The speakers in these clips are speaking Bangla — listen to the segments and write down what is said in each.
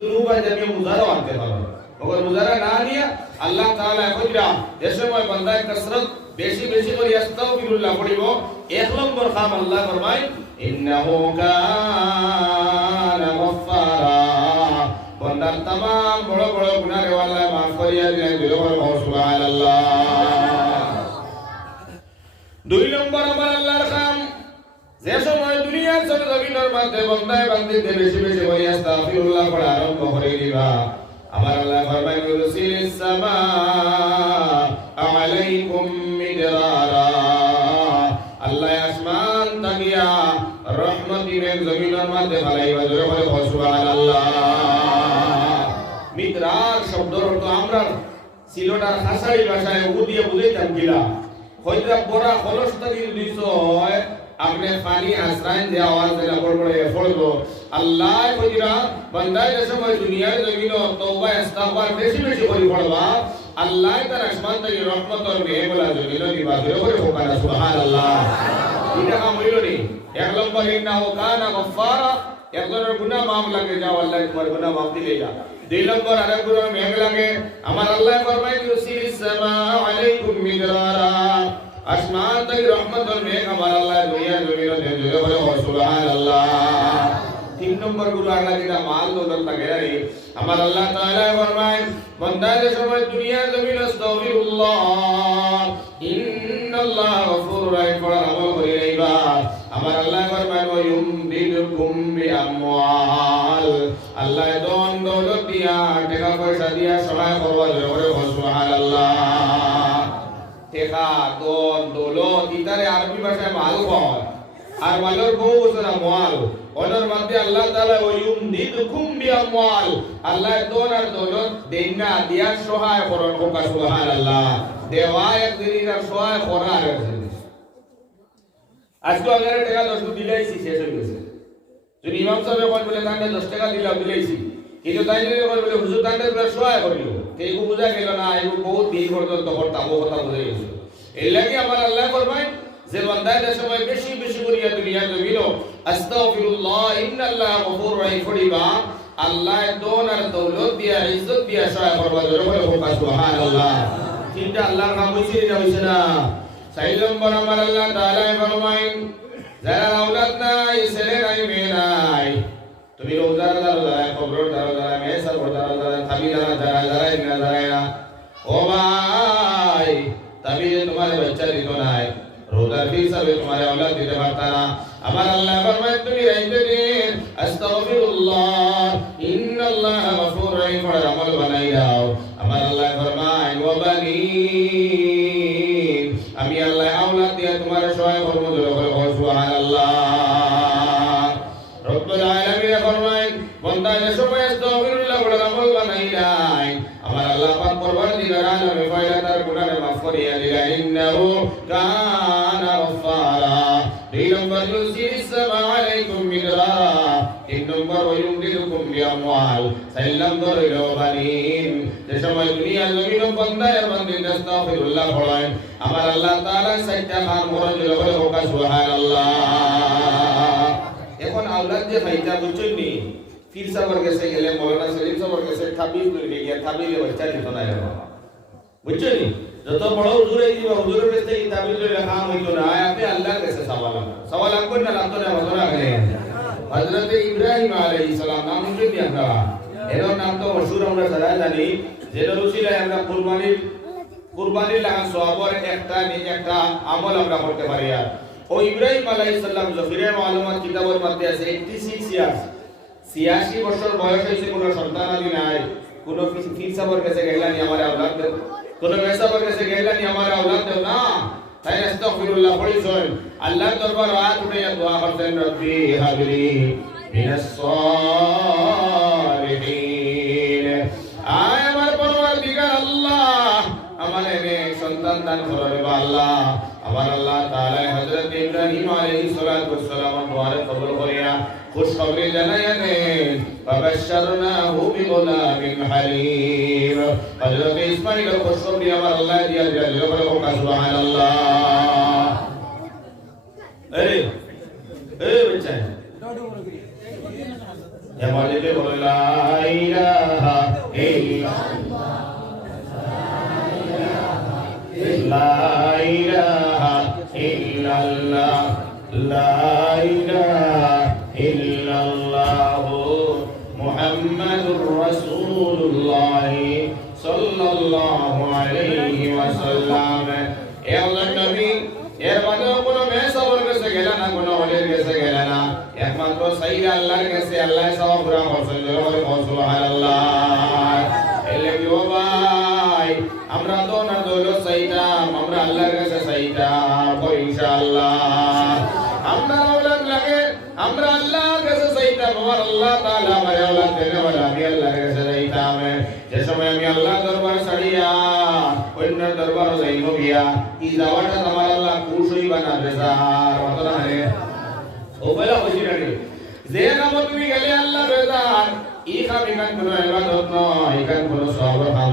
রূপা যাবে মুজারাও আনতে হবে মগর মুজারা না নিয়ে আল্লাহ তাআলা কইরা যে সময় বান্দায় কসরত বেশি বেশি করে আস্তাগফিরুল্লাহ পড়িব এক নম্বর কাম আল্লাহ ফরমায় ইন্নাহু কানা গফফারা বান্দার तमाम বড় বড় গুনাহ রে আল্লাহ maaf করিয়া দিলেন দিল সুবহানাল্লাহ দুই নম্বর আমার আল্লাহর কাম যে সময় দুনিয়ার সব জমিনের মধ্যে বন্দায় বান্দিতে বেশি বেশি করে আস্তাগফিরুল্লাহ পড়া আরম্ভ করে দিবা। আমার আল্লাহ ফরমায় ইউরসিলিস সামা আলাইকুম মিদরারা আল্লাহ আসমান তাকিয়া রহমতিনের জমিনের মধ্যে ফালাইবা, জোরে বলে সুবহানাল্লাহ। মিদরার শব্দর অর্থ আমরা সিলোটার হাসাই ভাষায় উ দিয়ে বুঝাইতাম কিলা হয়তো বড়া খলস থাকি দিছ হয় আপনি পানি আশ্রয় যে আওয়াজ দেনা বড় পড়ব আল্লাহ কইরা বান্দায় যে সময় দুনিয়ার জমিন তওবা ইস্তিগফার বেশি বেশি করে পড়বা আল্লাহ তার আসমান থেকে রহমত আর মেহবলা জমিন দিবা ধরে করে হোকানা সুবহানাল্লাহ এটা কাম হইল নি এক নম্বর ইন্নাহু কানা গফফারা একজনের গুনাহ মাফ লাগে যাও আল্লাহ তোমার গুনাহ মাফ দিলে যা দুই নম্বর আরেক গুনাহ মেঘ লাগে আমার আল্লাহ ফরমায় ইউসিলিস সামা আলাইকুম মিদরারা আসমান থেকে রহমতের মেঘ আল্লাহ, দুনিয়া জমিন জুড়ে বলে সুবহানাল্লাহ। তিন নম্বর গুরু আল্লাহ যেটা মাল দৌলত রে। আমার আল্লাহ তাআলা ফরমায় বান্দাদের সময় দুনিয়া জমিন আস্তাগফিরুল্লাহ, ইন্নাল্লাহ গফুরুর রহিম পড়ার আমল করে রইবা আমার আল্লাহ ফরমায় ওয়া ইউমদিদুকুম বিআমওয়াল। আল্লাহ দন দৌলত দিয়া টাকা পয়সা দিয়া সহায় করবা জোরে সুবহানাল্লাহ। টেকা দন দৌলত ইতারে আরবি ভাষায় মাল কয় আর মালের বহু বছর মাল। ওনার মধ্যে আল্লাহ তাআলা আল্লাহ দন আর দৌলত দেন না দিয়া সহায় করন কোকা সুবহানাল্লাহ। দেওয়া এক দিন আর সহায় করা আর এক জিনিস। আজকে টাকা দশ দিলাইছি, শেষ হয়ে গেছে। যদি ইমাম সাহেব বলে তান্ডে দশ টাকা দিলাম, দিলাইছি। কিন্তু তাই যদি বলে, হুজুর বলে সহায় করিল। এইগু বুঝা গেল না এইগু বহুত পর্যন্ত করতাম ও কথা বুঝে গেছে। এই লাগি আমার আল্লাহ ফরমায় যে বান্দায় যে সময় বেশি বেশি করিয়া দুনিয়া জমিল আস্তাগফিরুল্লাহ ইন্নাল্লাহ গফুর রহিম ফড়িবা আল্লাহ দোন আর দৌলত দিয়া, ইজ্জত দিয়া সহায় করবা জোরে বলে হোকা সুবহানাল্লাহ। তিনটা আল্লাহর নাম হইছে এটা হইছে না। চার নম্বর আমার আল্লাহ তাআলা ফরমায় যারা আওলাদ নাই ছেলে নাই মেয়ে নাই। তুমি রোজার দ্বারা দ্বারা কবর দ্বারা দ্বারা মেসার দ্বারা দ্বারা থামি দ্বারা দ্বারা দ্বারা ইনা দ্বারা ইনা ও ভাই তবে যে তোমার বাচ্চা দিত নাই রোজার ফি হিসাবে তোমার আওলাদ দিতে পারতা না। আমার আল্লাহ ফরমায়, তুমি রাইতে দিন বান্দি নি যত বড় হুজুর এই দিবা, হুজুরের কাছে এই করে কাম হইতো না আপনি আল্লাহর কাছে সওয়াল সওয়াল করবেন না লাগতো না হুজুর হযরত ইব্রাহিম আলাইহিস সালাম, নাম নি আপনারা? এর নাম তো মশহুর আমরা সবাই জানি যে রসুলাই আমরা কুরবানির কুরবানির লাগা সওয়াবের একটা নি একটা আমল আমরা করতে পারি আর ও ইব্রাহিম আলাইহিস সালাম জফিরে মালুমাত কিতাবের মধ্যে আছে 86 ইয়ার্স ছিয়াশি বছর বয়স হয়েছে কোনো সন্তান আদি নাই, কোনো ফির সাবর কাছে গেলানি আমার আওলাদ কোনো মেসাবর কাছে গেলানি আমার আওলাদ না। তাই আস্তাগফিরুল্লাহ পড়িছেন আল্লাহর দরবার আয়াত উঠাইয়া দোয়া করতেন রব্বি হাবলি মিনাস আমার এনে সন্তান দান করবে আল্লাহ, আমার আল্লাহ তাআলা হযরত ইব্রাহিম আলাইহিস সালাতু ওয়াস সালাম দোয়ারে কবুল করিয়া খুশখবরি জানাইয়া দেন ফাবাশশারনাহু বিগুলামিন হালিম হযরত ইসমাঈল খুশখবরি আমার আল্লাহ দিয়া দিলেন বলে ওকা সুবহানাল্লাহ। এই এই বাচ্চা। এ মালিকে বলে, লা ইলাহা লা ইলাহা ইল্লাল্লাহ লা ইলাহা ইল্লাল্লাহ মুহাম্মাদুর রাসূলুল্লাহ সাল্লাল্লাহু এ আল্লাহর নবী এর মাঝে কোনো মেসবর কাছে গেল না কোনো ওলের কাছে না একমাত্র সাইয়েদ আল্লাহর কাছে আল্লাহ সওয়াব রাহ সুবহানাল্লাহ দৌলত চাইতাম আমরা আল্লাহর কাছে তো ইনশাআল্লাহ। আমরা আওলাদ লাগে, আমরা আল্লাহর কাছে চাইতাম আমার আল্লাহ তাআলা আমার আওলাদ দেনে ওয়ালা আমি আল্লাহর কাছে চাইতাম যে সময় আমি আল্লাহ দরবার ছাড়িয়া অন্য দরবার যাইব গিয়া ই যাওয়াটা আমার আল্লাহ খুশ হইবা না বেজার অত না রে? ও বলা বুঝি না। যে নাম তুমি গেলে আল্লাহ বেজার ই কাম ইখান কোনো ইবাদত নয় ইখান কোনো সওয়াব কাম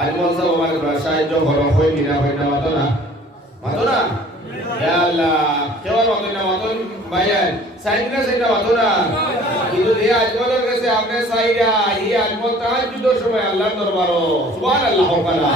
আজমল সাহেব তোরা সাহায্য করো হই নিনা হই না মাতো না? মাতো না আল্লাহ কেবল মাতো না মাতো ভাইয়ান সাইডনা সাইডনা মাতো না। কিন্তু এই আজমলের কাছে আপনি সাইডা এই আজমল তাহাজ্জুদের সময় আল্লাহর দরবারও দরবার না?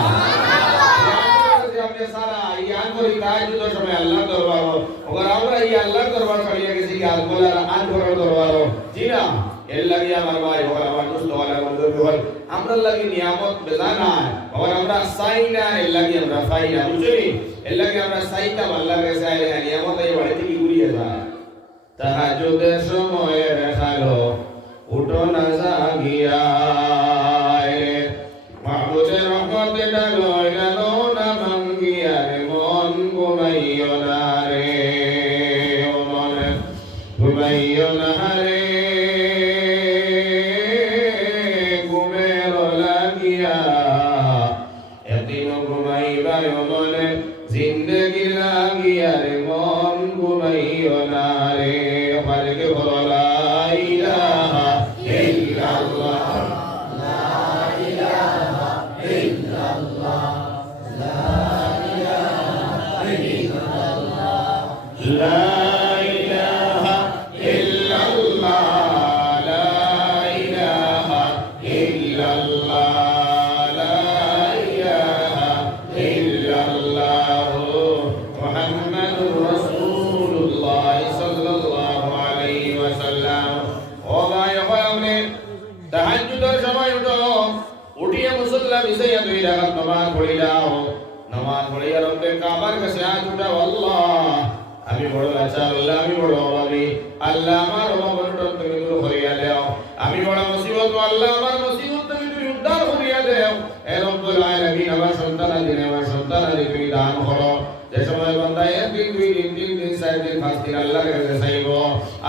আমরা লাগি নিয়ামত বেজানা ওগর আমরা চাই না এর লাগি আমরা সাই না? বুঝলি এর লাগি আমরা চাইতাম আল্লাহর কাছে আইলে নিয়ামত এই বাড়ি থেকে ঘুরিয়ে যায়। তাহাজুদের সময় দেখাল উঠো না জাগিয়া। আল্লাহ আমি বড় অভাবী আল্লাহ আমার অভাবনটন তুমি দূর করিয়া দেও আমি বড় মুসিবত আল্লাহ আমার মুসিবত তুমি তুমি উদ্ধার করিয়া দেও এ রব্বুল আলামিন আমার সন্তান আদিন আমার সন্তান আদি তুমি দান করো যে সময় বান্দা একদিন দুই দিন তিন দিন চার দিন পাঁচ দিন আল্লাহর কাছে চাইব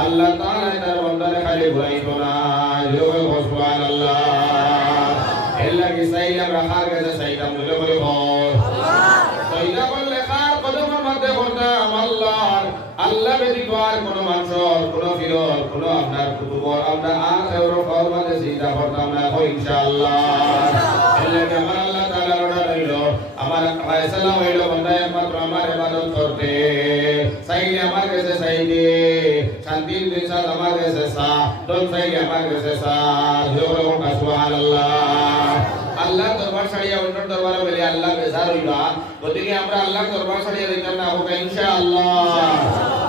আল্লাহ তাআলা তার বান্দারে খালি ঘুরাইব না জোরে সুবহান আল্লাহ এল্লা কি চাইলাম রাখার কাছে চাইতাম জোরে বলে বল সইদা বললে কার কদমের মধ্যে করতাম আল্লাহর আল্লাহ ব্যতীত আর কোনো মানুষের কোনো ফিরর কোনো আপনার কুতুবর আমরা আর এর মধ্যে চিন্তা করতাম না কই ইনশাআল্লাহ। এলাকে আমার আল্লাহ আল্লাহ আল্লাহ না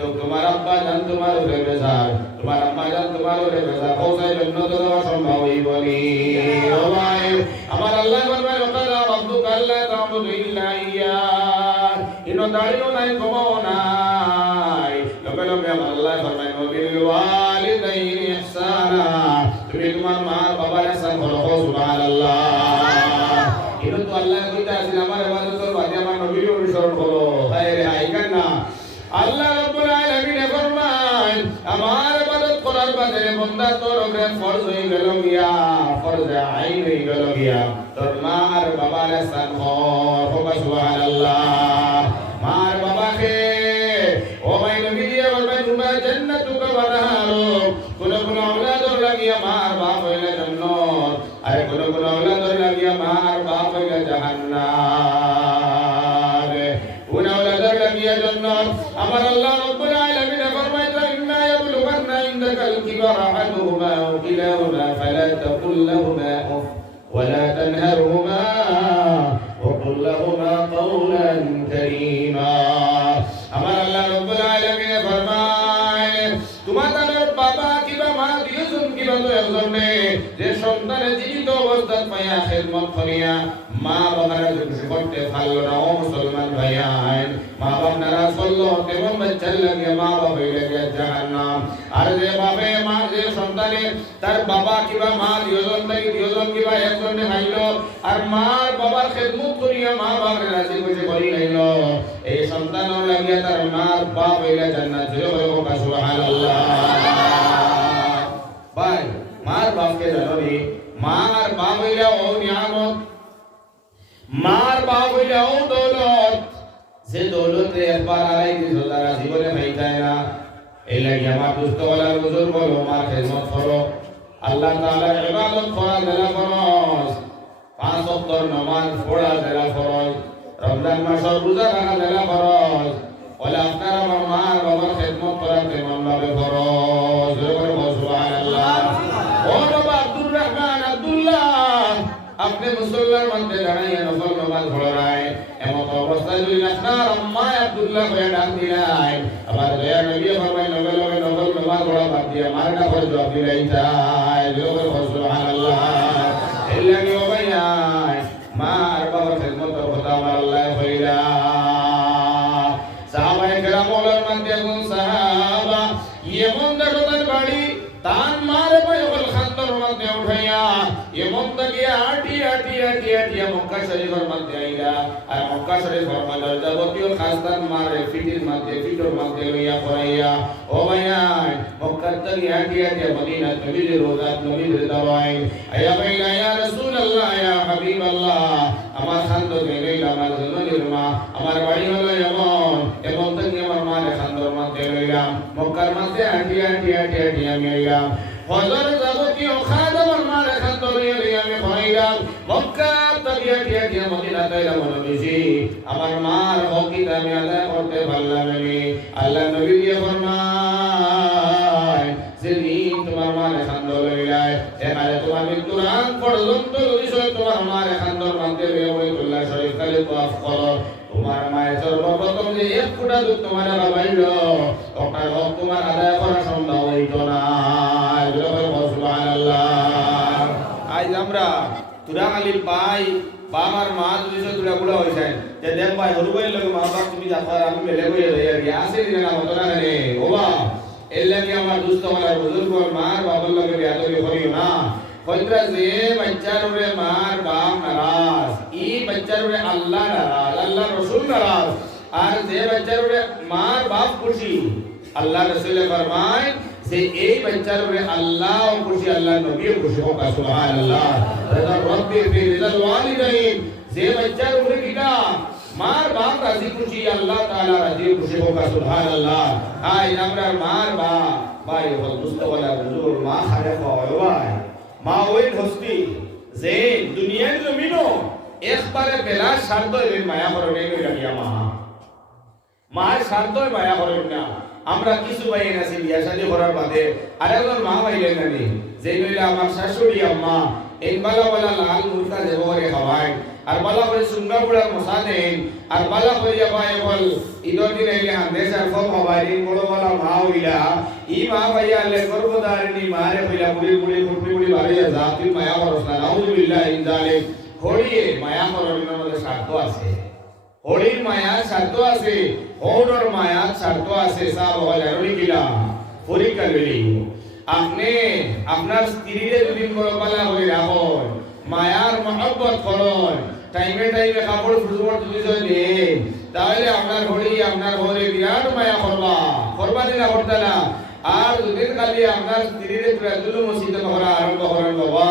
কিন্তু তোমার আব্বা জান তোমার উপরে বেজার তোমার আম্মা জান তোমার উপরে বেজার পৌঁছাই জন্য তো দেওয়া সম্ভব হইবনি আমার আল্লাহ বলবে ওকালা রব্বুক আল্লাহ তা'বুদু ইয়া ইনো দাঁড়িও নাই কমাও নাই। লগে লগে আমার আল্লাহ ফরমায় বিল ওয়ালিদাইনি ইহসানা। তুমি তোমার মা বাবার ইহসান করো, সুবহানাল্লাহ। এটা তো আল্লাহ কইতা আছে আমার সন্তান তোর ওপরে ফরজ হয়ে গেল গিয়া, ফরজ আইন হয়ে গেল গিয়া। তোর মা আর বাবার স্থান হর হোক সুবহানাল্লাহ। মা আর বাবাকে, ও ভাই নবী দিয়ে বলবেন তোমার জান্নাতুকা ওয়া নাহারু কোন কোন আওলাদর লাগিয়া মা আর বাপ হইলে জান্নাত, আর কোন কোন আওলাদর লাগিয়া মা আর বাপ হইলে জাহান্নাম لهما أف ولا تنهرهما অবস্থায় পাইয়া খেদমত করিয়া মা বাবার খুশি করতে পারল না, ও মুসলমান ভাইয়ান মা বাপ নারাজ করল তেমন বাচ্চার লাগে মা বাবা হইলে গিয়ে জাহান্নাম। আর যে বাবে মা, যে সন্তানে, তার বাবা কিবা মা, দুইজন থেকে দুইজন কিবা একজনে খাইলো আর মা বাবার খেদমত করিয়া মা বাবার রাজি খুশি করি নাইল এই সন্তানের লাগিয়া তার মার বাপ হইলে জান্নাত। জুড়ে হোক সুবহানাল্লাহ। ভাই, মার বাপকে জানো নি মার বাপ হইলে ও নিয়ামত, মার বাপ হইলে ও দৌলত। যে দৌলতে একবার আড়াই দিন তারা জীবনে পাইতায় না। এই লাগি আমার দুস্থ বলার হুজুর বলো, মার খেদমত করো। আল্লাহ তাআলার ইবাদত করা দেলা ফরজ। পাঁচ ওয়াক্তর নামাজ পড়া দেলা ফরজ। রমজান মাসের রোজা রাখা দেলা ফরজ। বলে আপনার আমার মা আর বাবার খেদমত করা তেমন ভাবে ফরজ। আপনি মুসলমান মধ্যে দাঁড়াইয়া নফল নামাজ পড়ায় এমন অবস্থায় যদি আপনার আম্মা আব্দুল্লাহ হয়ে ডাক দিলাই আমার দয়া নবী ফরমাই নবে লগে নফল নামাজ পড়া বাদ দিয়ে আমার না জবাব দিলাই যায় লোকের বল সুবহানাল্লাহ। ইল্লা ও ভাইয়া মা আর বাবার খেদমত কথা আমার আল্লাহ আটি আটি আটি আটি মক্কা শরীফের মধ্যে আইলা। আর মক্কা শরীফের মধ্যে যাবতীয় খাসদান মারে ফিটির মধ্যে ফিটোর মধ্যে লইয়া পড়াইয়া। ও ভাইয়া মক্কা থেকে আটি আটি মদিনা নবীর রোজাত নবীর দাওয়াই আয়া ভাইয়া ইয়া রাসূলুল্লাহ, ইয়া হাবিবাল্লাহ, আমার খান্দ লইলা আমার জননীর মা, আমার বাড়ি হলো এমন এমন থেকে আমার মারে খান্দর মধ্যে লইলাম। মক্কার মধ্যে আটি আটি আটি আটি আমি আইলাম। হজর যাবতীয় খাদামার থেকে আটি আটি মদিনা তাইলাম নবীজি আমার মার হকিত আমি আদায় করতে পারলাম আমি আল্লাহ নবী দিয়ে ফরমায় তোমার মারে লইলাই এখানে তোমার মৃত্যুর আগ পর্যন্ত বিষয় তোমার মারে খান্দর মধ্যে বেউলিতুল্লাহ শরীফ খালি তোয়াফ করো। তোমার মায়ের সর্বপ্রথম যে এক ফুটা দুধ তোমার বাবাইল ওটার হক তোমার আদায় করা সম্ভব হইত না। আমরা তুরা খালি পাই বাবার মা যদি তুলা গুলা হয়েছে যে দেখ ভাই হরু লোক মা বাপ তুমি যাবার আমি বেলে বই রে আসে দিন না হতো না? রে ও বা এর লাগে আমার দুস্থ মালার বুজুর্গ মার বাবার লগে বিয়াদবি করিও না। কইতরা যে বাচ্চার উপরে মার বাপ নারাজ ই বাচ্চার উপরে আল্লাহ নারাজ আল্লাহ রসুল নারাজ আর যে বাচ্চার উপরে মার বাপ খুশি আল্লাহ রসুল ফরমায়, যে এই বাচ্চার উপরে আল্লাহ খুশি, আল্লাহ নবী খুশি। হোক সুবহানাল্লাহ। রব্বি ফি রিদাল ওয়ালিদাইন। যে বাচ্চার উপরে কিটা মার বাপ রাজি খুশি, আল্লাহ তাআলা রাজি খুশি। হোক সুবহানাল্লাহ। আই আমরা মার বাপ। ভাই বল মুস্তাওয়ালা হুজুর, মা খারে খাওয়ায় ভাই। মা ওই হস্তি, যে দুনিয়ার একবারে বেলা এর মায়া করবে মা। স্বার্থই মায়া করেন না আমরা কিছু ভাই আছি বিয়া শাদী করার বাদে আরেকজন মা ভাইলেন নানি যে নইলে আমার শাশুড়ি, আম্মা, এই বালা বালা লাল মুরকা দেব করে খাওয়ায়, আর বালা করে সুন্দর বুড়ার মশা দেন, আর বালা করে ভাই বল ঈদর দিন আইলে হান্দে সার ফম হবাই বড় বালা মা হইলা, ই মা ভাইয়া আলে গর্ভধারিণী মারে হইলা বুড়ি বুড়ি ফুটনি বুড়ি বাড়িয়া জাতি মায়া করস না নাউজুবিল্লাহ ইন জালিম হড়িয়ে মায়া করার মধ্যে স্বার্থ আছে। হরির মায়া স্বার্থ আছে, হৌরর মায়া স্বার্থ আছে সাব হল এরলি কিলা পরীক্ষা গেলি আপনি, আপনার স্ত্রীরে যদি পালা হয়ে রাখুন মায়ার মহব্বত করুন। টাইমে টাইমে কাপড় ফুটবল তুলি দেন তাহলে আপনার হরি, আপনার হরে বিরাট মায়া করবা। করবা দিনা করতে না আর দুদিন খালি আপনার স্ত্রীর তুলে মসজিদে করা আরম্ভ করেন বাবা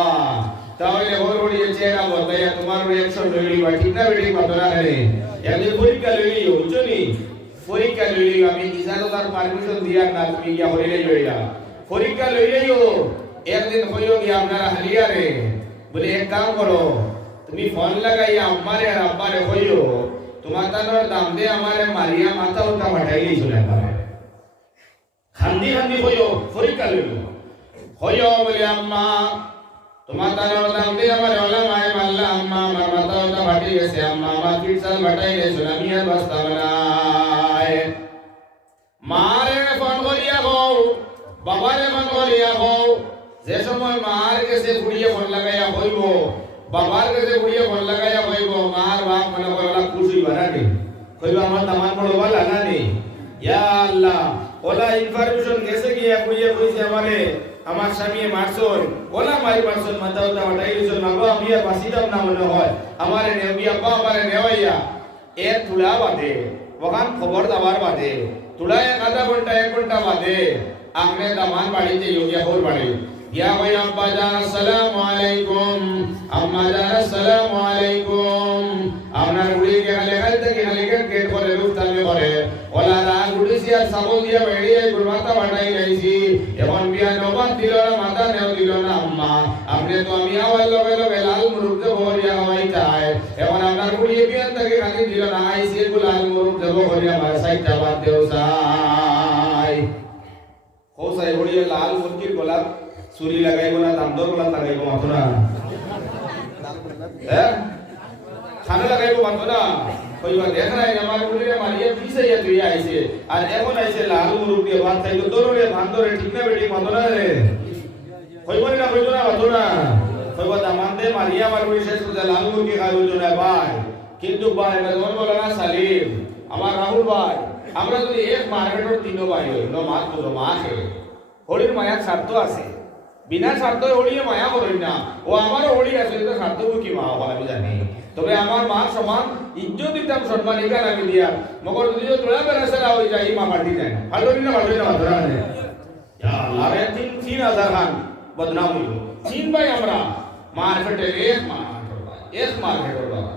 তাহলে ওর ওড়িয়ে চেহারা বতাইয়া তোমার রিয়াকশন লইলি বা ঠিক না বেটি না রে। একদিন পরীক্ষা লইলি বুঝছনি পরীক্ষা লইলি আমি ইজাজতার পারমিশন দিয়া না, তুমি গিয়া হইলে লইলা পরীক্ষা লইলেইও একদিন হইও গিয়া আপনারা হালিয়ারে বলে, এক কাম করো, তুমি ফোন লাগাইয়া আম্মারে আর আব্বারে হইও, তোমার তানোর দাম দে আমারে মারিয়া মাথা উঠা পাঠাই দিয়েছিল একবারে। খান্দি খান্দি হইও পরীক্ষা লইল হইও বলে, আম্মা তোমার তানোর দাম দে আমারে ওলা মায়ে মাল্লা আম্মা আমার মাথা উঠা পাঠিয়ে গেছে আম্মা আমার ফিরসাল পাঠাই গেছিল আমি আর বাস্তাম নাই মারে ফোন করিয়া হও বাবারে ফোন করিয়া হও যে সময় মার কাছে ঘুরিয়ে ফোন লাগাইয়া হইব বাবার কাছে ঘুরিয়ে ফোন লাগাইয়া হইব মার বাপ মনে করলা খুশি বানানি কইব আমার তামান বড় বালা নানি ইয়া আল্লাহ ওলা ইনফরমেশন গেছে গিয়া ঘুরিয়ে কইছে আমারে আমার স্বামী মারছন ওলা মারি মারছন মাথা উঠা হটাই দিছন মাগো আমি আর বাসিতাম না মনে হয় আমারে নেবি আব্বা আমারে নেওয়াইয়া এর তুলা বাদে ওখান খবর দাবার বাদে তুলা এক আধা ঘণ্টা এক ঘণ্টা বাদে আপনি দামান বাড়িতে ইউরিয়া হোর বাড়ি ইয়া ভাই আব্বা জান আসসালামু আলাইকুম আম্মা জান আসসালামু আলাইকুম সাবল দিয়া বেড়িয়ে গুরমাতা বাটাই গাইছি এখন বিয়া নবাত দিল না মাথা নেও দিল না আম্মা। আপনি তো আমি আওয়াজ লগে লগে লাল মুরুখ দেব হরিয়া হওয়াই চাই এখন আপনার উড়িয়ে বিয়ান থেকে খালি দিল না আইছি লাল মুরুখ দেব হরিয়া আমার সাইটা বাদ দেও সাই। হো সাই হরিয়া লাল মুরগির গোলাপ চুরি লাগাইব না দামদর গোলাপ লাগাইব মাথো না হ্যাঁ? খানা লাগাইব মাথো না কইবা দেখ নাই আমার উড়িয়ে মারিয়া পিছে ইয়া তুই আইছে। আর এখন আইছে লাল মুরুখ দিয়ে ভাত খাইতো দররে ভান্দরে ঠিক না বেটি মাথো রে। কইব না কইব না না। কইব দামান দে মারিয়া আমার উড়ি শেষ করে লাল মুরগি খাইব না ভাই। কিন্তু ভাই মেজবান বলে না, সালিম। আমার রাহুল ভাই, আমরা যদি এক মার্কেটের তিনো ভাই হই, ন মাছ তো মাছে হরির মায়ার স্বার্থ আছে। বিনা স্বার্থ হরিয়ে মায়া করি না। ও আমারও হরি আছে তো স্বার্থ কি মা আমি জানি। তবে আমার মা সমান ইজ্জত দিতাম সম্মান এখানে আমি দিয়া। মগর যদি তোলা বেড়াছেরা হয়ে যায় মা পাল্টি যায় না। ভালো না ভালো না ভালো না আরে তিন তিন হাজার খান বদনাম হইল। তিন ভাই আমরা মার্কেটে এক মার্কেট এক মার্কেটের বাবা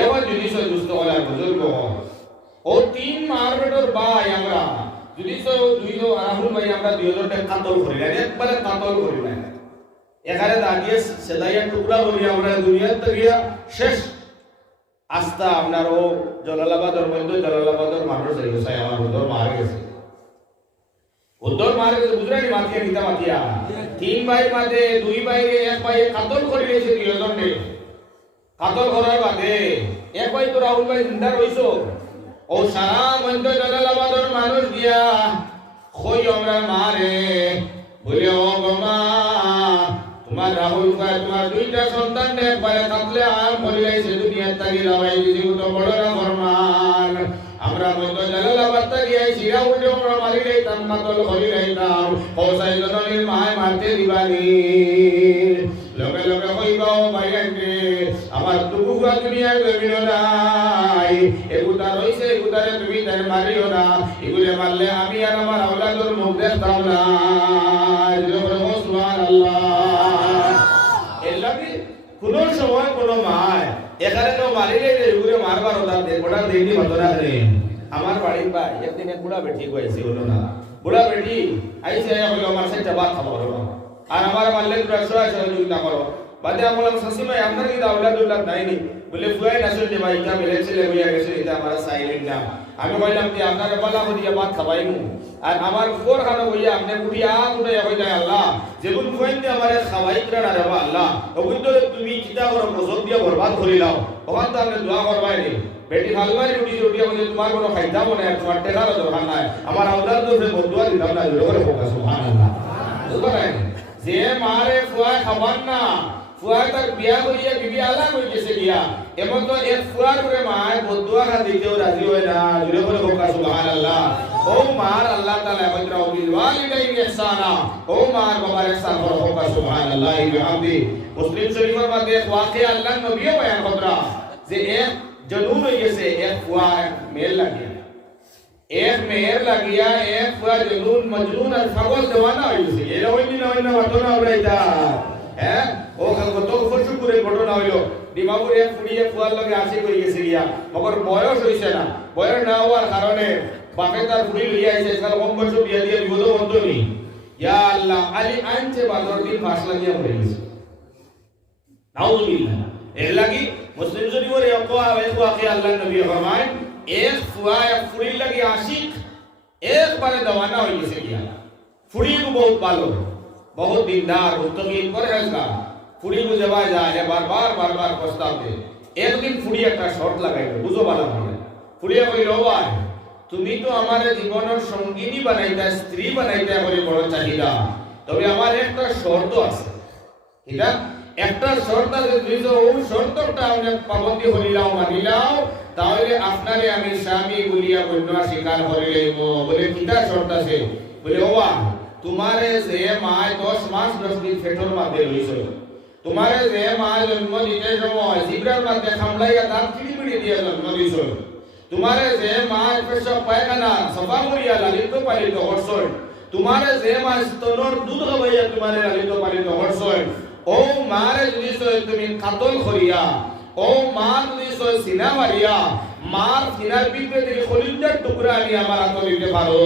এবার জিনিস দুস্থ হলে বুজুর্গ ও তিন মার্কেটের ভাই আমরা। যদি সো দুই রাহুল ভাই আমরা দুই হাজার টাকা কাতল করি না, একবারে কাতল করি না। এখানে দাঁড়িয়ে সেদাইয়া টুকরা করি আমরা দুনিয়ার থেকে শেষ। আস্থা আপনার ও জলালাবাদর মধ্যে জলালাবাদর মানুষ হয়ে গেছে আমার উদ্দর মারা গেছে। গেছে, বুঝলেন, মাতিয়া, নিতা মাতিয়া। তিন ভাই মাঝে দুই এক ভাই কাতল করে কাতল করার বাদে, এক ভাই তো রাহুল ভাই জিন্দা রইছো। ও সারা মধ্য জলালাবাদর মানুষ গিয়া, খই, আমরা মারে। বলে ও গমা তোমার রাহুল ভাই তোমার দুইটা সন্তান একবারে কাতলে আম করে লাইছে দুনিয়ার তো বড় না ফরমান আমরা মধ্য জলালাবাদ তাগি আইছি রাহুল আমরা মারি লাইতাম মাতল করি লাইতাম জননীর মায় মারতে দিবানি লগে লগে কইবাও বাইরে আমার দুঃখ দুনিয়ার জমিন নাই। এগুতা রইছে এগুতারে তুমি তাই মারিও না। এগুলে মারলে আমি আর আমার আওলাদর মুখ দেখতাম না। কোন মায়? এখানে তো মারিলে এগুলো মারবার ওটা ওটা দেখি ঘটনা রে আমার বাড়ির ভাই একদিন এক বুড়া বেটি কয়েছে হলো না। বুড়া বেটি আইসে হলো আমার সাথে ভাত খাব আর আমার মারলে তোরা সহযোগিতা করো। বাদে আমলাম সসিমাই আপনার কি দাওলা দুল্লাহ নাইনি? বলে, ফুয়াই নাসল যে ভাই কা মেলে ছেলে হইয়া গেছে এটা আমার সাইলেন্ট না আমি যে আপনার বলা করিয়া ভাত খাবাইমু। আর আমার ফোর খানো হইয়া আপনি উঠি আ উঠে হই যায় আল্লাহ। ফুয়াইন দিয়ে আমারে খাওয়াই করে না আল্লাহ। ওগুন তো তুমি চিন্তা করো প্রসব দিয়া বরবাদ করি লাও। ওখান তো আপনি দোয়া করবাই নি বেটি হালবারি উঠি উঠিয়া বলে তোমার কোনো খাইতাম না তোমার টেকারও দরকার নাই। আমার আউলাদ তো বদুয়া দিতাম না জোরে করে ফোকাস সুবহানাল্লাহ। বুঝলেন যে মারে ফুয়া খাবার না ফুয়া তার বিয়া করিয়া বিবি আলাগ হয়ে গেছে বিয়া এমন তো এক ফুয়ার করে মায় বদুয়া খা দিতেও রাজি হয় না জুড়ে করে হোক সুবহানাল্লাহ। ও মার আল্লাহ তাআলা কইরা বিল ওয়ালিদাইন ইহসানা ও মার বাবার ইহসান করো হোক সুবহানাল্লাহ বিহামদি মুসলিম শরীফের মধ্যে এক ওয়াকিয়া আল্লাহ নবীও বয়ান করা যে এক জনুন হয়ে গেছে এক ফুয়া মেল লাগিয়া এক মেয়ের লাগিয়া এক ফুয়া জনুন মজনুন আর পাগল দেওয়ানা হয়ে গেছে এটা হইনি না হইনা ঘটনা হলো এটা হ্যাঁ ও কত খুশি করে ঘটনা হইল ডিমাপুর এক ফুড়ি এক ফুয়ার লগে আসি করে গেছে গিয়া মগর বয়স হইছে না বয়স না হওয়ার কারণে বাপে তার ফুড়ি লইয়া আইছে কাল কম বয়স বিয়া দিয়ে বিপদ বন্ধ নি ইয়া আল্লাহ, আলি আনছে বাদর দিন ফাঁস লাগিয়া মরে গেছে। নাউজুবিল্লাহ। এর লাগি মুসলিম যদি শরীফের এক এক ওয়াকি আল্লাহ নবী ফরমায়, এক ফুয়া, এক ফুড়ির লাগি আশিক, একবারে দেওয়ানা হয়ে গেছে গিয়া। ফুড়ি বহুত ভালো, বহুত দিনদার মুত্তকিন পরহেজগার ফুড়ি বুঝে পাওয়া যায় বারবার বারবার প্রস্তাব দে একদিন ফুড়ি একটা শর্ট লাগাইল, বুঝো ভালো ভাবে ফুড়িয়া কইল ভাই তুমি তো আমার জীবনের সঙ্গিনী বানাইতা, স্ত্রী বানাইতা বলে বড় চাহিদা। তবে আমার একটা শর্ত আছে। এটা একটা শর্ত আছে দুইশ ওই শর্তটা আমি পাবন্দি হলিলাও, মানিলাও, তাহলে আপনারে আমি স্বামী বলিয়া গণ্য স্বীকার করে লইব বলে কিটা শর্ত আছে। বলে ওবা তোমারে যে মায় দশ মাস দশ দিন ফেটর মধ্যে রইছিল তোমারে যে মায় জন্ম দিতে সময় জিব্রার মধ্যে খামলাইয়া দাঁত চিড়ি পিড়ি দিয়ে জন্ম দিছিল তোমারে যে মায় পেশাব পায়খানা সফা করিয়া লালিত পালিত হরসল তোমারে যে মা স্তনর দুধ খাবাইয়া তোমারে লালিত পালিত হরসল ও মারে যদি তুমি কাতল করিয়া ও মা যদি সিনা মারিয়া মার সিনার পিঠে থেকে খলিজার টুকরা আমি আমার হাত দিতে পারো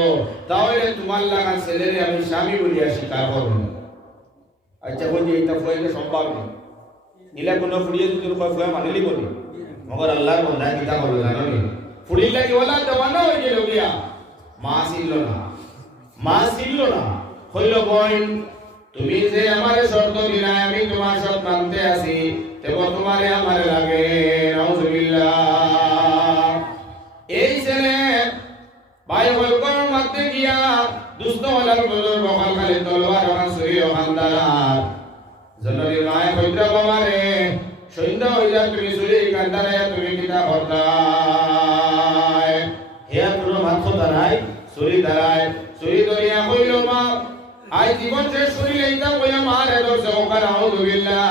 তাহলে তোমার লাগা ছেলেরে আমি স্বামী বলিয়া স্বীকার করব আচ্ছা বলছি এইটা ফুয়াইলে সম্ভব নেই ইলা কোনো ফুড়িয়ে যদি ফুয়া মানিলি বলি মগর আল্লাহর বন্ধা কিতা করল জানো লাগি ওলা দেওয়ানা হয়ে গেল গিয়া মা ছিল না মা ছিল না হইল বইন তুমি যে আমারে শর্ত দিলা আমি তোমার সব মানতে আছি তেব তোমারে আমারে লাগে নাউজুবিল্লাহ এই ছেলে ভাই হলকর মধ্যে গিয়া দুষ্ট হলার বদল বকাল খালি তলোয়ার ওখান সুরি ওখান দাঁড়ার জননী মায় কৈত্র বাবারে সন্ধ্যা হইয়া তুমি সুরি কান্দারে তুমি কিতা হরতায় সুরি দাঁড়ায় সুরি দরিয়া কইল মা। আই জীবন শেষ করিলে এইটা কইয়া মারে দর্শে ওখানে আউযুবিল্লাহ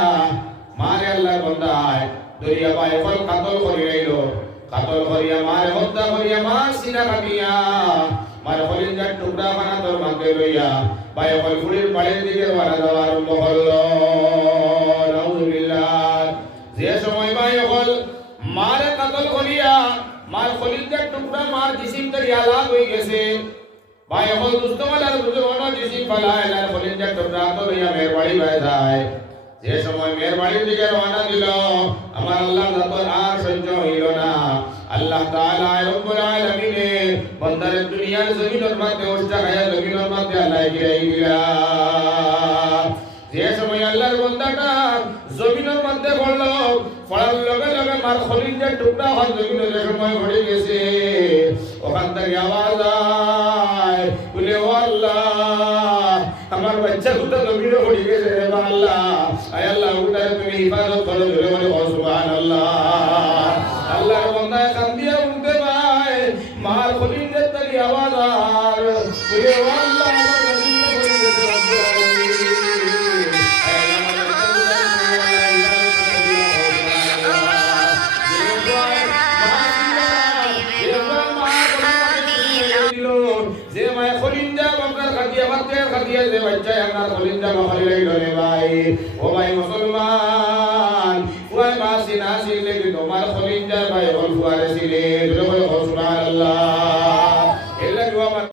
মারে আল্লাহ বন্দায়, দরিয়া পায়ে ফল কাতল করি রইল কাতল করিয়া মারে, হত্যা করিয়া মার সিনা কাটিয়া। মার হলিঞ্জার টুকরা বানা তোর মাকে লইয়া বায়ে ফল ফুড়ির পাড়ের দিকে বানা দেওয়া আরম্ভ করল। টুকরা মার জিসিম তরি আলাগ হয়ে গেছে। ভাই, এখন দুস্থ মালার বুঝে বড় জিসি ফালা এলার বলেন যে তোমরা তো লইয়া মেয়ের বাড়ি যায়। যে সময় মেয়ের দিকে রওনা দিল, আমার আল্লাহ যত আর সহ্য হইল না। আল্লাহ তাআলা রব্বুল আলামিন বন্দার দুনিয়ার জমিনের মধ্যে ওষ্ঠা খায়া জমিনের মধ্যে আল্লাহ গিরাই দিলা। যে সময় আল্লাহর বন্দাটা জমিনের মধ্যে পড়ল পড়ার লগে লগে মার খলিঞ্জার টুকরা হয় দুই যে সময় ঘটে গেছে। ওখান থেকে আওয়াজ আয়। বলে, ও আল্লাহ, আমার বাচ্চা দুটো জমিনে ঘটে গেছে রে আল্লাহ। আয় আল্লাহ ওটা তুমি হিফাজত করো। ভাই ও